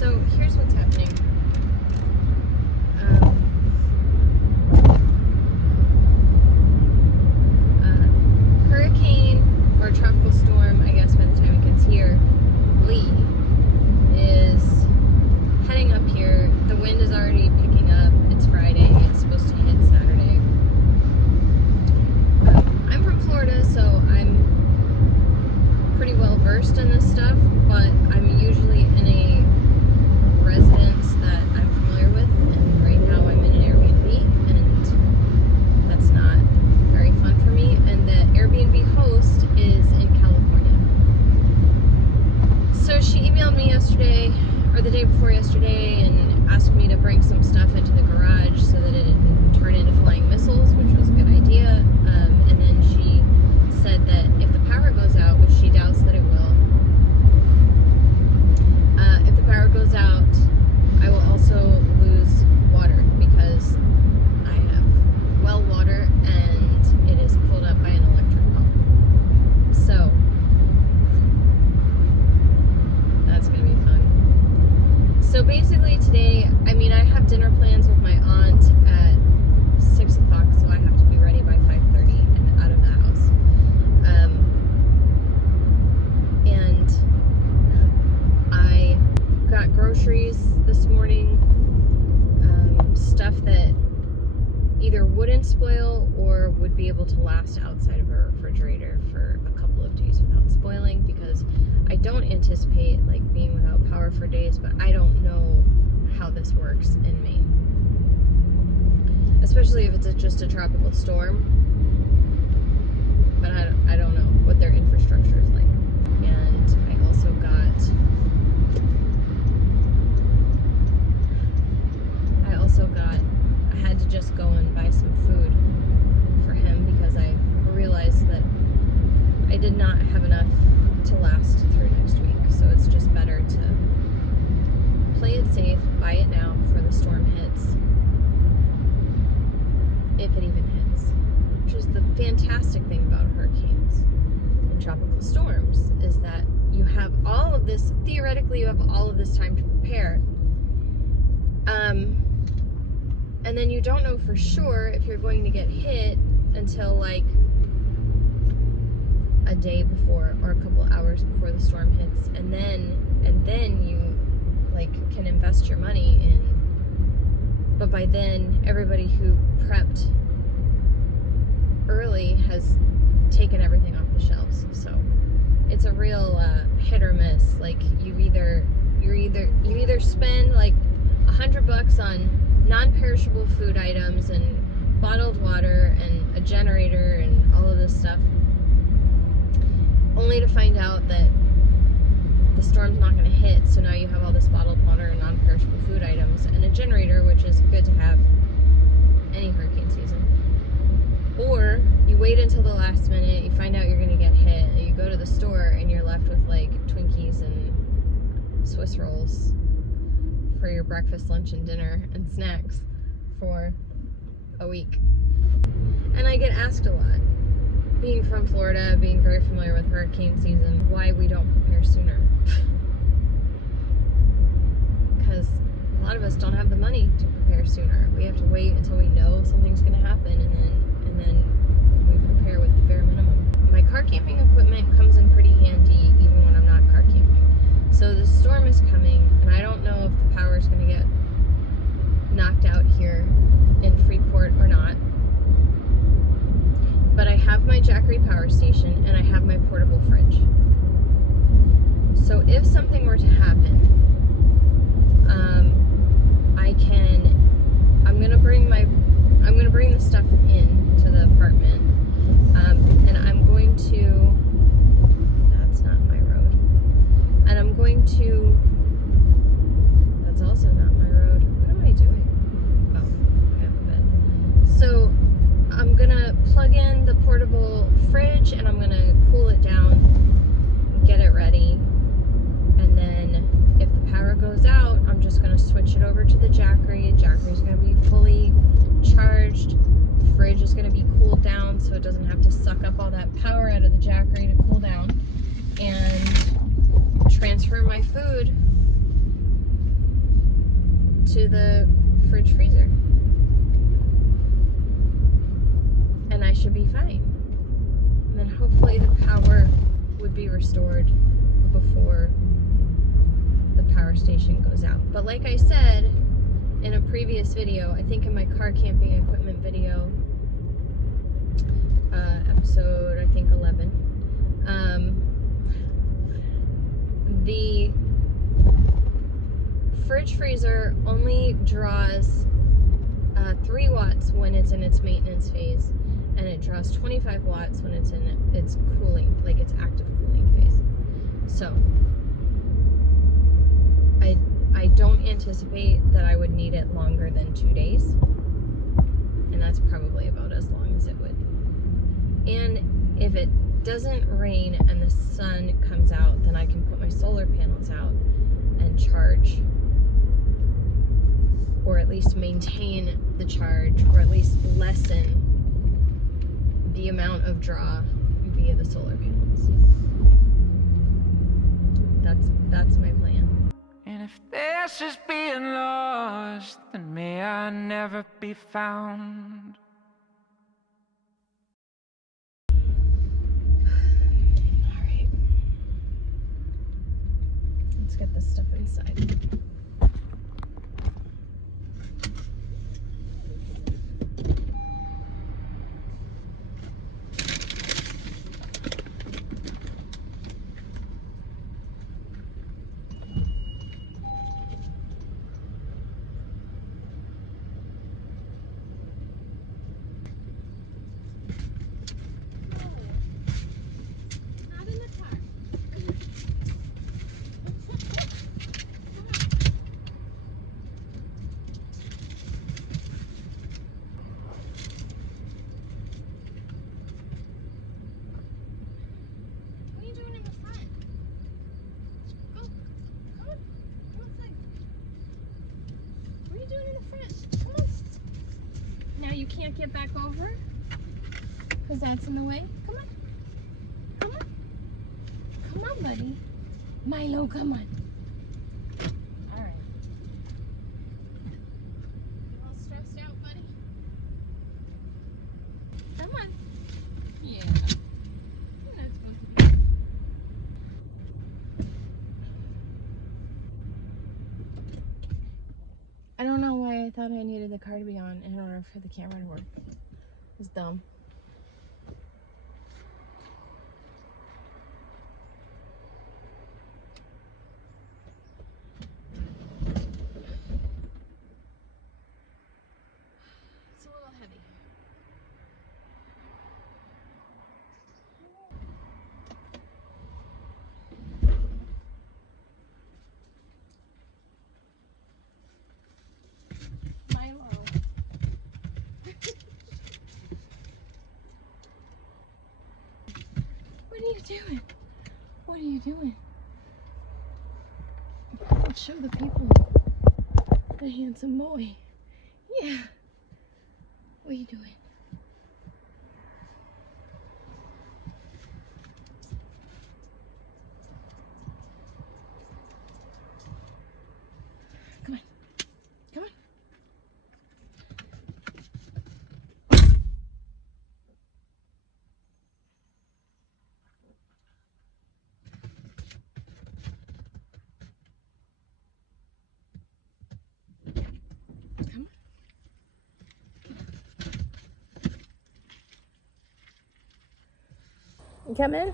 So here's what's happening. Hurricane or tropical storm, I guess by the time it gets here, Lee is heading up here. The wind is already picking up. It's Friday. It's supposed to hit Saturday. I'm from Florida, so I'm pretty well versed in this stuff, but I'm usually in a residence that I'm familiar with, and right now I'm in an Airbnb, and that's not very fun for me. And the Airbnb host is in California. So she emailed me yesterday, or the day before yesterday, and asked me to bring some stuff into the garage so that it didn't turn into flying missiles, which was a good idea. And then she said that if the power goes out, which she doubts that it will, if the power goes out, I will also lose water because I have well water and it is pulled up by an electric pump. So that's gonna be fun. So basically today, I mean, I have dinner plans with my aunt at 6 o'clock, so I have to be ready by 5:30 and out of the house. And I got groceries this morning, stuff that either wouldn't spoil or would be able to last outside of a refrigerator for a couple of days without spoiling, because I don't anticipate like being without power for days, but I don't know how this works in Maine, especially if it's just a tropical storm. But I don't know what their infrastructure is like. And I also I had to just go and buy some food for him because I realized that I did not have enough to last through next week. So it's just better to play it safe, buy it now before the storm hits, if it even hits. Which is the fantastic thing about hurricanes and tropical storms, is that you have all of this, theoretically you have all of this time to prepare. And then you don't know for sure if you're going to get hit until like a day before or a couple hours before the storm hits, and then you like can invest your money in. But by then everybody who prepped early has taken everything off the shelves. So it's a real hit or miss. Like you either spend like $100 on non-perishable food items and bottled water and a generator and all of this stuff, only to find out that the storm's not going to hit, so now you have all this bottled water and non-perishable food items and a generator, which is good to have any hurricane season. Or you wait until the last minute, you find out you're going to get hit, and you go to the store and you're left with like Twinkies and Swiss rolls for your breakfast, lunch, and dinner and snacks for a week. And I get asked a lot, being from Florida, being very familiar with hurricane season, why we don't prepare sooner. Because a lot of us don't have the money to prepare sooner. We have to wait until we know something's going to happen, and then we prepare with the bare minimum. My car camping equipment comes in pretty handy even when I'm not car camping. So the storm is coming, and I don't know if the power is going to get knocked out here in Freeport or not. But I have my Jackery power station, and I have my portable fridge. So if something were to happen, I'm gonna bring the stuff in to the apartment, and I'm going to. That's not my road. And I'm going to. That's also not my road. What am I doing? Oh, I have a bed. So I'm gonna plug in the portable fridge, and I'm gonna cool it down, get it ready, and then if the power goes out, I'm just gonna switch it over to the Jackery. Jackery's gonna be fully charged. The fridge is gonna be cooled down, so it doesn't have to suck up all that power out of the Jackery to cool down, and transfer my food to the fridge freezer. And I should be fine. And then hopefully the power would be restored before the power station goes out. But like I said in a previous video, I think in my car camping equipment video, episode I think 11, the fridge freezer only draws 3 watts when it's in its maintenance phase, and it draws 25 watts when it's in its cooling, like its active cooling phase. So I don't anticipate that I would need it longer than 2 days, and that's probably about as long as it would. And if it doesn't rain and the sun comes out, then I can put my solar panels out and charge, or at least maintain the charge, or at least lessen the amount of draw via the solar panels. That's my plan. And if this is being lost, then may I never be found. All right, let's get this stuff inside. Now you can't get back over because that's in the way. Come on. Come on. Come on, buddy. Milo, come on. All right. You all stressed out, buddy? Come on. Yeah. You're not supposed to be. I don't know why I thought I needed the car to be on in order for the camera to work. It's dumb. It's a little heavy. Milo. What are you doing? What are you doing? Let's show the people the handsome boy. Yeah. What are you doing? Come on. Come on. Come on. Come in.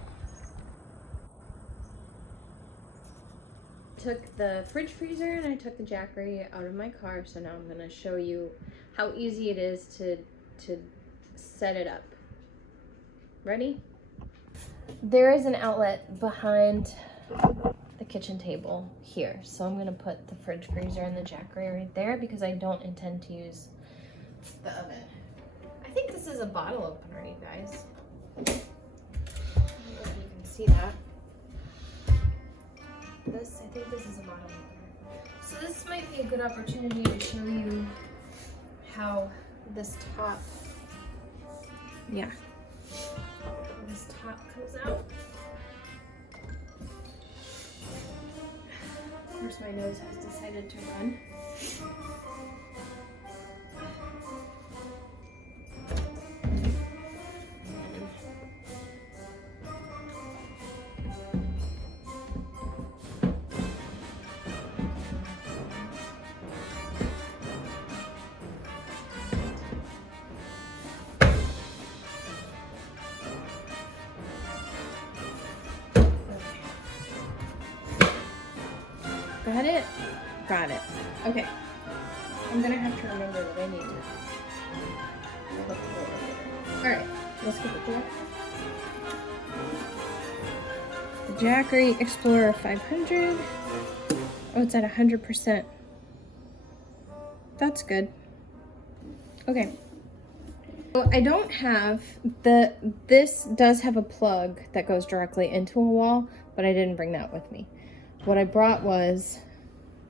Took the fridge freezer and I took the Jackery out of my car, so now I'm going to show you how easy it is to set it up. Ready? There is an outlet behind the kitchen table here, so I'm going to put the fridge freezer and the Jackery right there because I don't intend to use the oven. I think this is a bottle opener, you guys. I don't know if you can see that. I think this is a bottle opener. So this might be a good opportunity to show you how this top, this top comes out. Of course, my nose has decided to run. Got it? Got it. Okay. I'm gonna have to remember that I need to look forward. Alright, let's get the Jackery. The Jackery Explorer 500. Oh, it's at 100%. That's good. Okay. So I don't have this does have a plug that goes directly into a wall, but I didn't bring that with me. What I brought was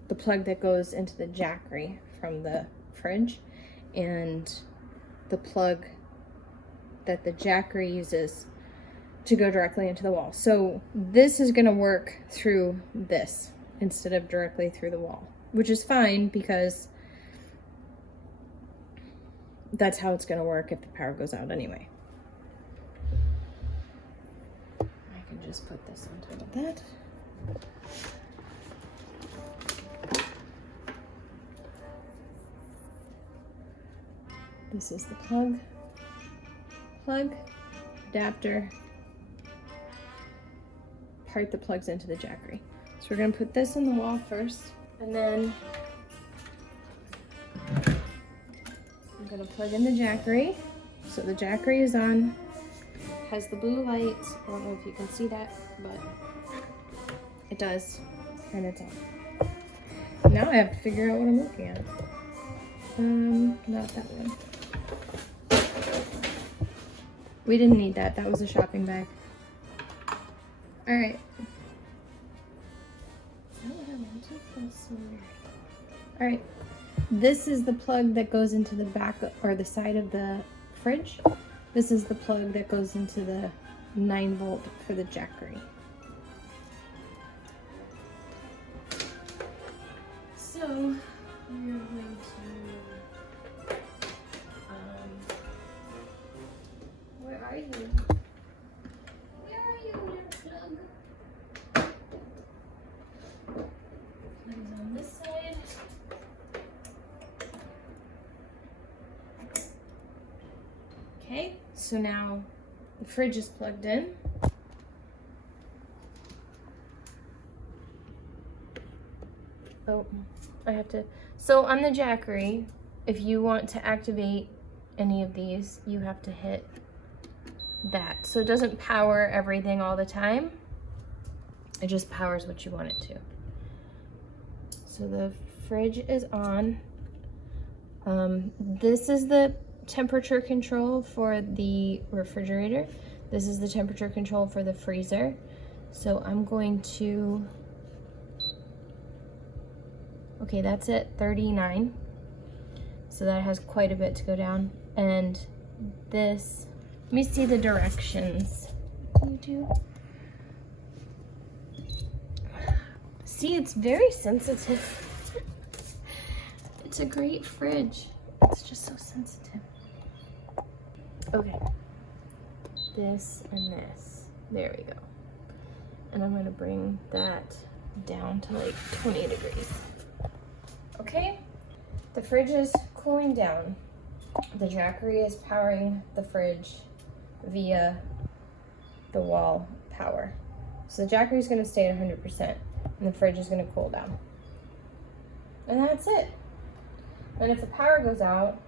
the plug that goes into the Jackery from the fridge and the plug that the Jackery uses to go directly into the wall. So this is gonna work through this instead of directly through the wall, which is fine because that's how it's gonna work if the power goes out anyway. I can just put this on top of that. This is the plug, adapter, part that plugs into the Jackery. So we're gonna put this in the wall first, and then I'm gonna plug in the Jackery. So the Jackery is on, has the blue light. I don't know if you can see that, but it does, and it's on. Now I have to figure out what I'm looking at. Not that one. We didn't need that. That was a shopping bag. All right. All right. This is the plug that goes into the back or the side of the fridge. This is the plug that goes into the 9-volt for the Jackery. So we're going to. Where are you? Where are you, little plug? Plug is on this side. Okay, so now the fridge is plugged in. Oh, I have to. So on the Jackery, if you want to activate any of these, you have to hit that. So it doesn't power everything all the time. It just powers what you want it to. So the fridge is on. This is the temperature control for the refrigerator. This is the temperature control for the freezer. So I'm going to, okay, that's at 39. So that has quite a bit to go down. And this, let me see the directions. See, it's very sensitive. It's a great fridge. It's just so sensitive. Okay. This and this. There we go. And I'm gonna bring that down to like 20 degrees. Okay? The fridge is cooling down. The Jackery is powering the fridge via the wall power. So the Jackery is going to stay at 100% and the fridge is going to cool down. And that's it. And if the power goes out,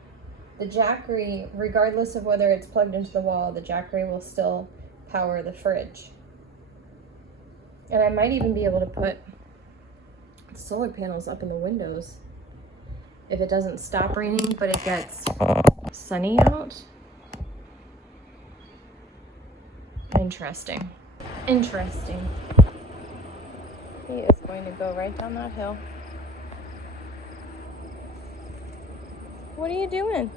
the Jackery, regardless of whether it's plugged into the wall, the Jackery will still power the fridge. And I might even be able to put solar panels up in the windows if it doesn't stop raining, but it gets sunny out. Interesting. Interesting. He is going to go right down that hill. What are you doing?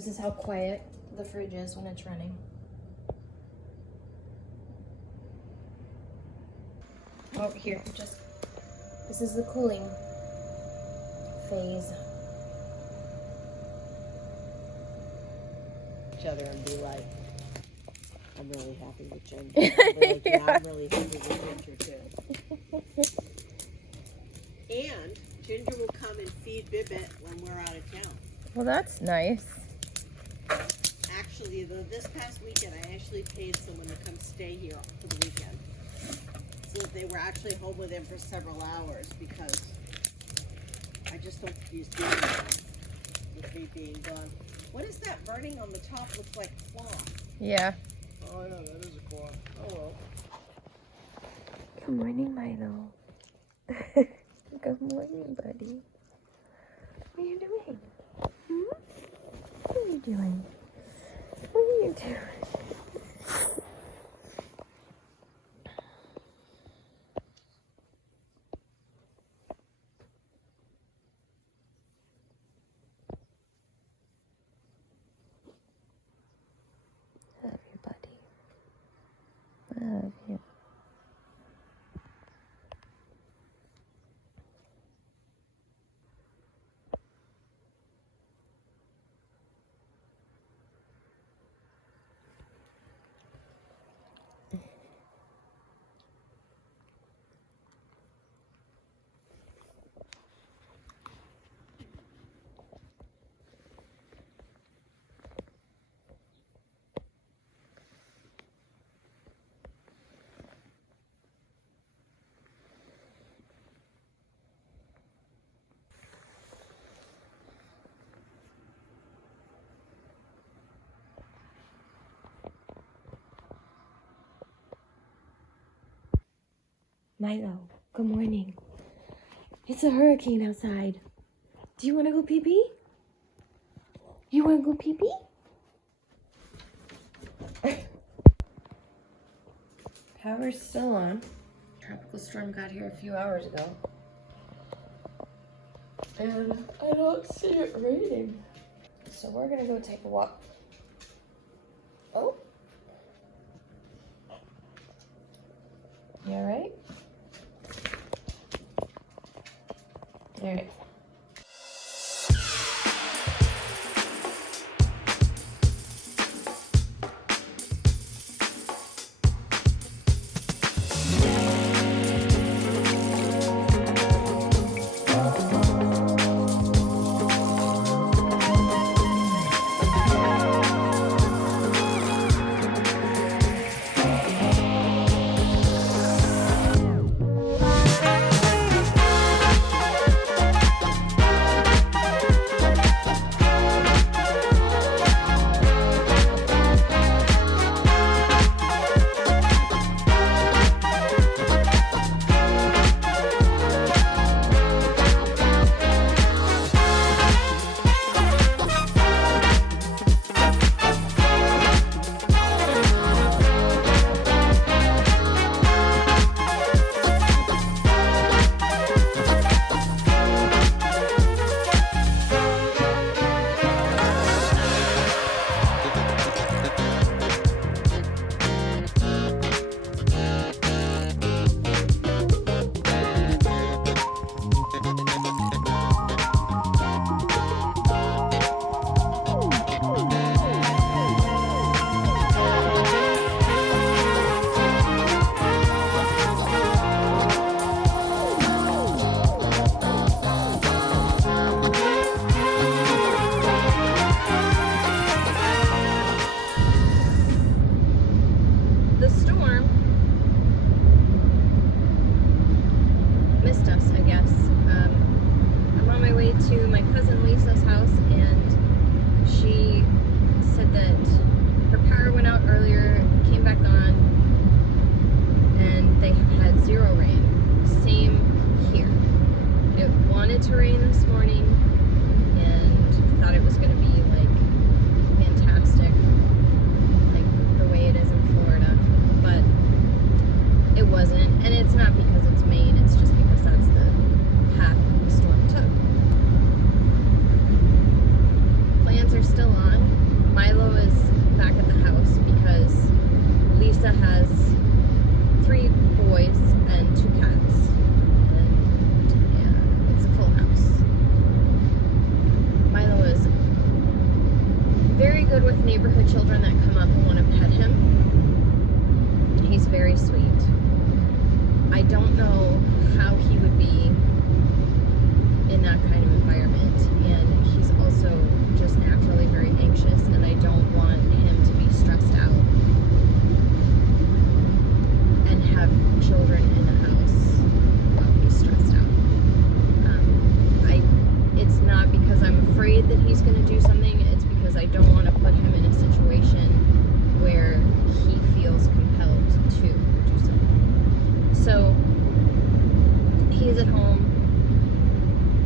This is how quiet the fridge is when it's running. Oh, here, this is the cooling phase. Each other and be like, I'm really happy with Ginger. Like, yeah, I'm really happy with Ginger too. And Ginger will come and feed Bibbit when we're out of town. Well, that's nice. Actually, though, this past weekend, I actually paid someone to come stay here for the weekend. So that they were actually home with him for several hours, because I just don't use doing that with me being gone. What is that burning on the top? Looks like cloth. Yeah. Oh, yeah, that is a cloth. Oh, well. Good morning, Milo. Good morning, buddy. What are you doing? What are you doing? What are you doing? Love you, buddy. Love you. Milo, good morning. It's a hurricane outside. Do you want to go pee-pee? You want to go pee-pee? Power's still on. Tropical storm got here a few hours ago. And I don't see it raining. So we're gonna go take a walk. Oh. You alright? Alright. to my cousin Lisa's house, and she said that her power went out earlier, came back on, and they had zero rain. Same here. It wanted to rain this morning, and thought it was going to be like fantastic, like the way it is in Florida, but it wasn't. And it's not because it's Maine, it's just because that's the path the storm took. Plans are still on. Lisa has 3 boys and 2 cats. And yeah, it's a full house. Milo is very good with neighborhood children that come up and want to pet him. He's very sweet. I don't know how he would be in that kind of environment, and he's also just naturally very anxious, and I don't want him to be stressed out and have children in the house while he's stressed out. It's not because I'm afraid that he's going to do something, it's because I don't want to put him in a situation where he feels compelled to do something. So he's at home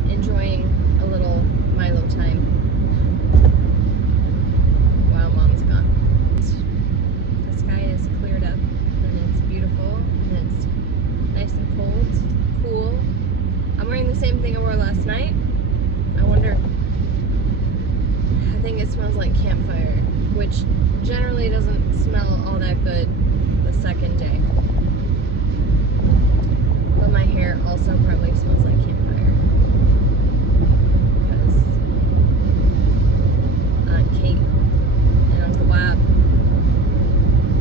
enjoying a little Milo time while mom's gone. The sky is cleared up and it's beautiful and it's nice and cold, cool. I'm wearing the same thing I wore last night. I wonder, I think it smells like campfire, which generally doesn't smell all that good the second day. But my hair also probably smells like campfire. Because Aunt Kate and Uncle Bob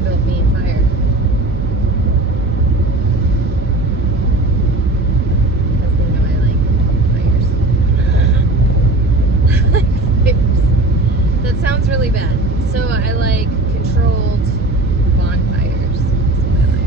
built me a fire. Because they know I like fires. I like fires. That sounds really bad. So I like controlled bonfires. That's what I like.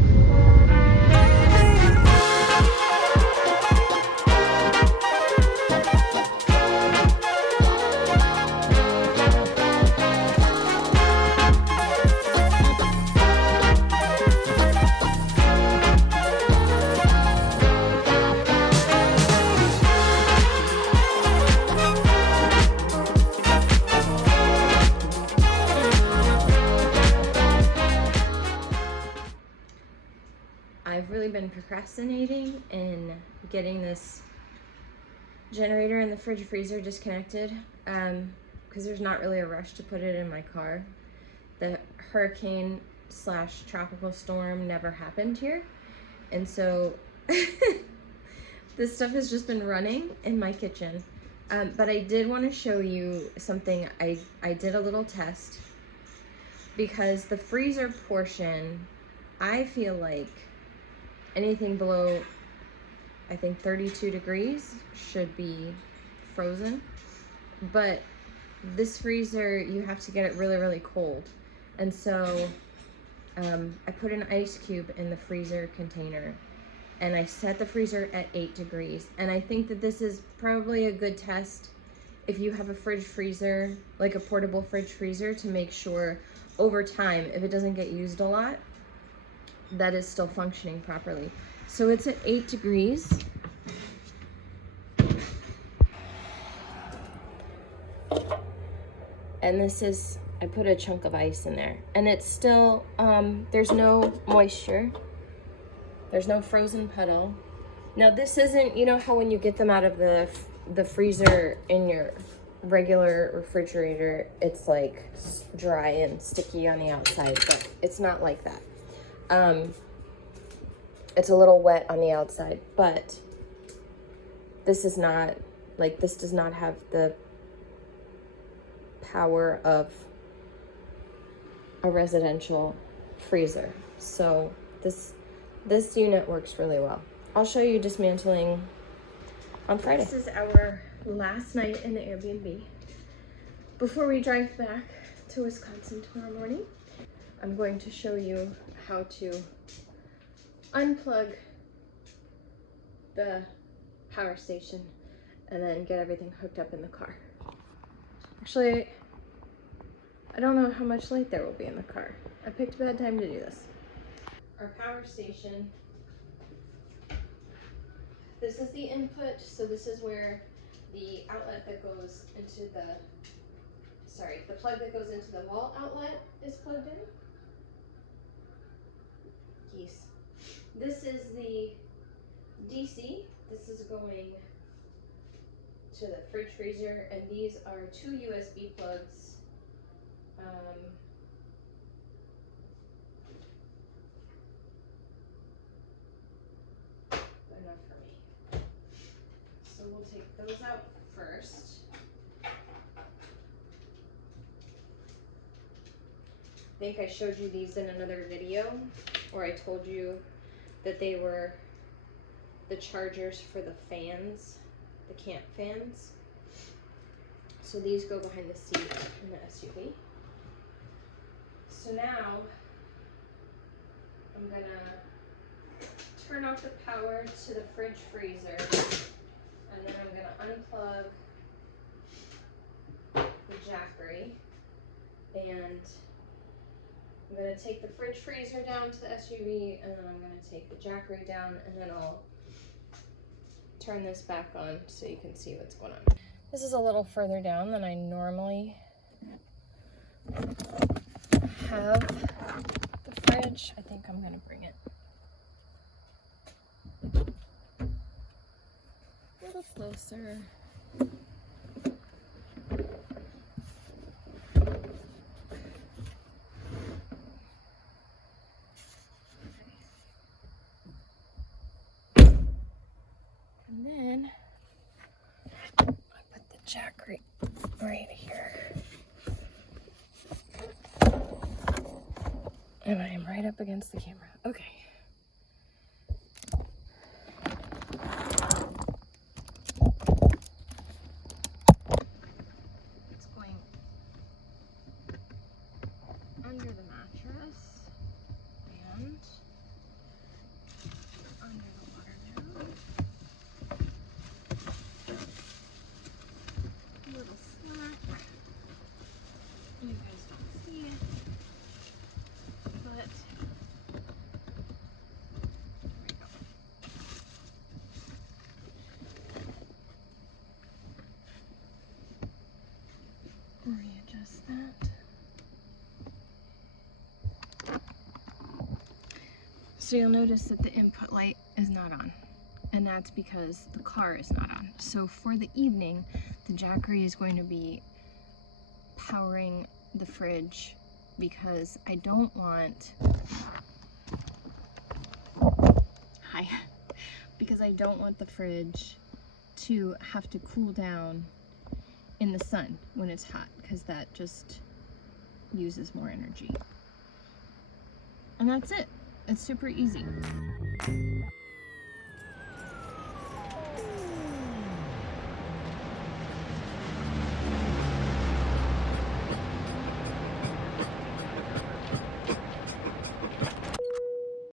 I've really been procrastinating in getting this generator and the fridge freezer disconnected because there's not really a rush to put it in my car. The hurricane / tropical storm never happened here, and so this stuff has just been running in my kitchen. But I did want to show you something. I did a little test because the freezer portion, I feel like anything below, I think 32 degrees should be frozen. But this freezer, you have to get it really, really cold. And so I put an ice cube in the freezer container and I set the freezer at 8 degrees. And I think that this is probably a good test if you have a fridge freezer, like a portable fridge freezer, to make sure over time, if it doesn't get used a lot, that is still functioning properly. So it's at 8 degrees. And this is, I put a chunk of ice in there. And it's still, there's no moisture. There's no frozen puddle. Now this isn't, you know how when you get them out of the freezer in your regular refrigerator, it's like dry and sticky on the outside, but it's not like that. It's a little wet on the outside, but this is not, like, this does not have the power of a residential freezer. So this unit works really well. I'll show you dismantling on Friday. This is our last night in the Airbnb before we drive back to Wisconsin tomorrow morning. I'm going to show you how to unplug the power station and then get everything hooked up in the car. Actually, I don't know how much light there will be in the car. I picked a bad time to do this. Our power station, this is the input, so this is where the outlet that goes into the plug that goes into the wall outlet is plugged in. Geese. This is the DC. This is going to the fridge freezer, and these are 2 USB plugs. those out first. I think I showed you these in another video, or I told you that they were the chargers for the fans, the camp fans. So these go behind the seat in the SUV. So now I'm gonna turn off the power to the fridge freezer, and then I'm gonna unplug the Jackery, and I'm gonna take the fridge freezer down to the SUV, and then I'm gonna take the Jackery down, and then I'll turn this back on so you can see what's going on. This is a little further down than I normally have the fridge. I think I'm gonna bring it a little closer. And then I put the Jackery right here. And I am right up against the camera. Okay. It's going under the mattress and under the water now. A little slack. You guys don't see it, but there we go. Readjust that. So you'll notice that the input light is not on, and that's because the car is not on. So for the evening, the Jackery is going to be powering the fridge because I don't want, because I don't want the fridge to have to cool down in the sun when it's hot, because that just uses more energy. And that's it. It's super easy.